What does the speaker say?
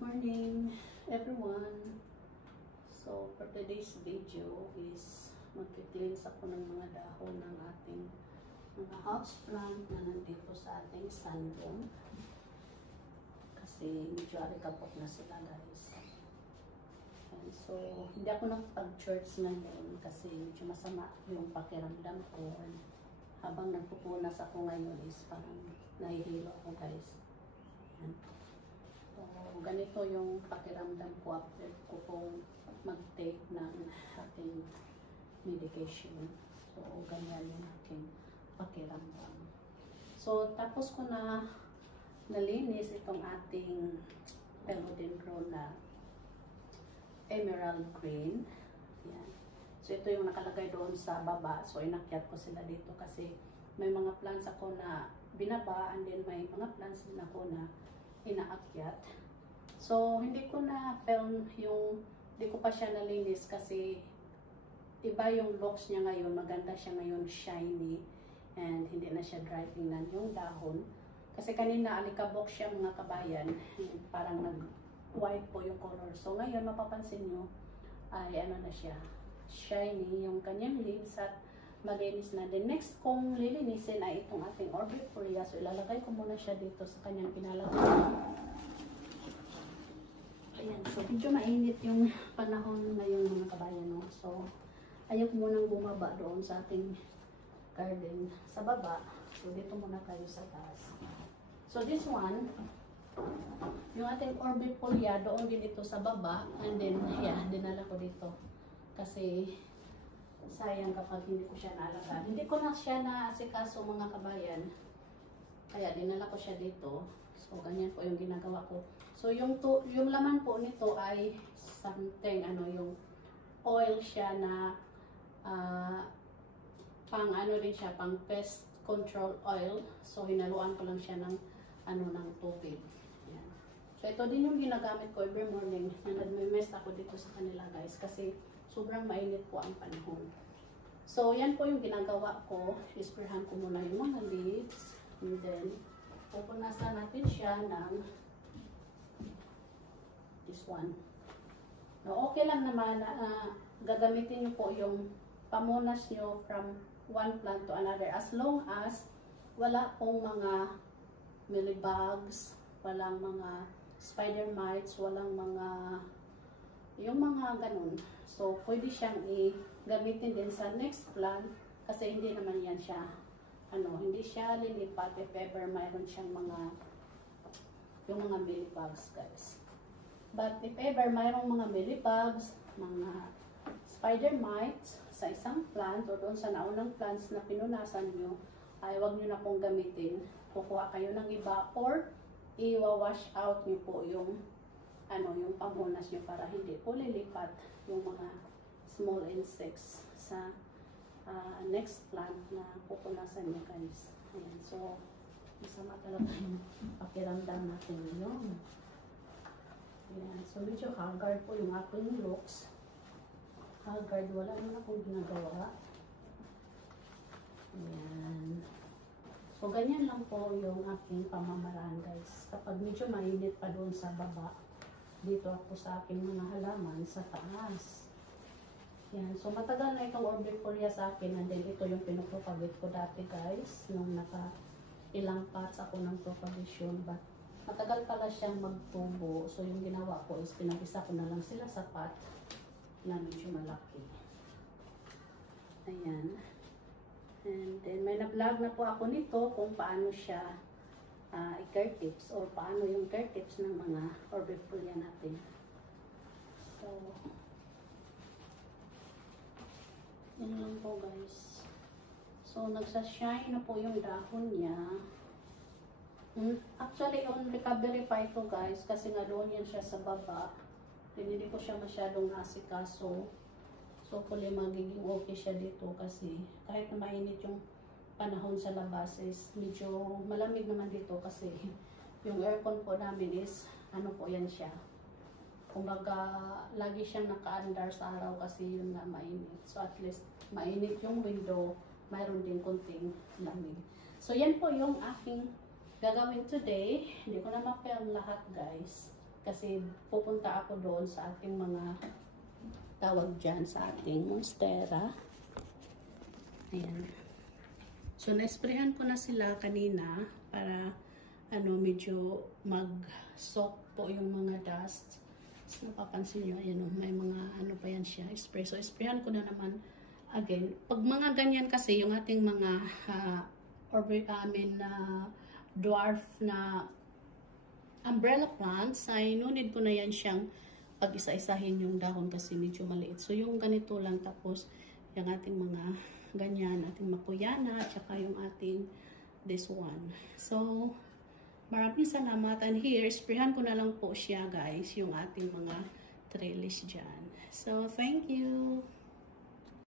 morning everyone. So for today's video is mag-cleanse ako ng mga dahon ng ating mga house plant na nandito sa ating sunroom kasi medyo alikabok na sila guys. And so hindi ako nakapag-church ngayon kasi medyo masama yung pakiramdam ko. And habang nagpupunas ako ngayon is parang nahihilo ako guys. And so, ganito yung pakiramdam ko after ko pong mag-take ng ating medication. So, ganyan yung aking pakiramdam. So, tapos ko na nalinis itong ating philodendron na emerald green. Yan. So, ito yung nakalagay doon sa baba. So, inakyat ko sila dito kasi may mga plants ako na binaba and then may mga plants din ako na inaakyat. So, hindi ko na film yung, hindi ko pa siya nalinis kasi iba yung looks niya ngayon. Maganda siya ngayon, shiny. And hindi na siya dry tingnan yung dahon. Kasi kanina alikabok siya mga kabayan. Parang nag-white po yung color. So, ngayon mapapansin nyo ay ano na siya, shiny yung kanyang leaves at malinis na. The next kong lilinisin ay itong ating Orbifolia. So, ilalagay ko muna siya dito sa kanyang pinalagay. Ayan. So, medyo mainit yung panahon ngayon mga kabayan. No? So, ayaw ko munang bumaba doon sa ating garden sa baba. So, dito muna tayo sa taas. So, this one, yung ating Orbifolia, doon din ito sa baba. And then, yeah, dinala ko dito. Kasi, sayang kapag hindi ko siya naalagaan. Hindi ko na siya naasikaso mga kabayan. Kaya dinala ko siya dito. So ganyan po yung ginagawa ko. So yung laman po nito ay something yung oil siya na pang rin siya, pang pest control oil. So hinaluan ko lang siya ng ng tubig. Yan. So ito din yung ginagamit ko every morning na nagme-mess ako dito sa kanila guys kasi sobrang mainit po ang panahon. So, yan po yung ginagawa ko. Isprayan ko muna yung mga leaves. And then, pupunasan natin siya ng this one. No, okay lang naman na gagamitin nyo po yung pamunas nyo from one plant to another. As long as wala pong mga mealybugs, walang mga spider mites, walang mga yung mga ganun. So, pwede siyang i-gamitin din sa next plant kasi hindi naman yan siya, hindi siya lilipat if ever mayroon siyang yung mga mealybugs, guys. But if ever mayroong mga mealybugs, mga spider mites sa isang plant o doon sa naunang plants na pinunasan nyo, ay wag nyo na pong gamitin. Kukuha kayo ng iba or i-wash out nyo po yung yung pamunas nyo para hindi po lilipat yung mga small insects sa next plant na pupunasan nyo guys. Ayan, so masama talaga yung pakiramdam natin yun. Ayan, so medyo haggard po yung aking looks. Haggard, wala naman akong ginagawa. Ayan. So ganyan lang po yung aking pamamaraan guys. Kapag medyo mainit pa doon sa baba, dito ako sa aking mga halaman sa taas. Yan. So, matagal na itong Orbifolia sa akin. And then, ito yung pinupropagate ko dati, guys. Nung ilang pots ako ng propagation. But, matagal pala siyang magtubo. So, yung ginawa ko is pinagisa ko na lang sila sa pot na medyo malaki. Ayan. And then, may na-vlog na po ako nito kung paano siya i-care tips or paano yung care tips ng mga Orbifolia natin. So, yun lang po guys. So, nagsashine na po yung dahon niya. Actually, on recovery pa ito guys kasi nga doon yan siya sa baba. Hindi ko siya masyadong nasikaso. So, hopefully magiging okay siya dito kasi kahit na mainit yung panahon sa labas is medyo malamig naman dito kasi yung aircon po namin is po yan siya. Kumbaga lagi siyang naka-andar sa araw kasi yun nga mainit. So at least mainit yung window, mayroon din konting lamig. So yan po yung aking gagawin today. Hindi ko na ma-film lahat guys. Kasi pupunta ako doon sa ating mga tawag dyan sa ating monstera. Ayan. So, na-sprayhan ko na sila kanina para medyo mag-soak po yung mga dust. So, napapansin nyo, ayan, may mga pa yan siya, spray. So, sprayhan ko na naman again. Pag mga ganyan kasi, yung ating mga dwarf na umbrella plants, ay no need ko na yan siyang pag-isa-isahin yung dahon kasi medyo maliit. So, yung ganito lang, tapos yung ating mga ganyan, ating makuyana, at saka yung ating this one. So, maraming salamat. And here, sprayhan ko na lang po siya guys, yung ating mga trellis dyan. So, thank you!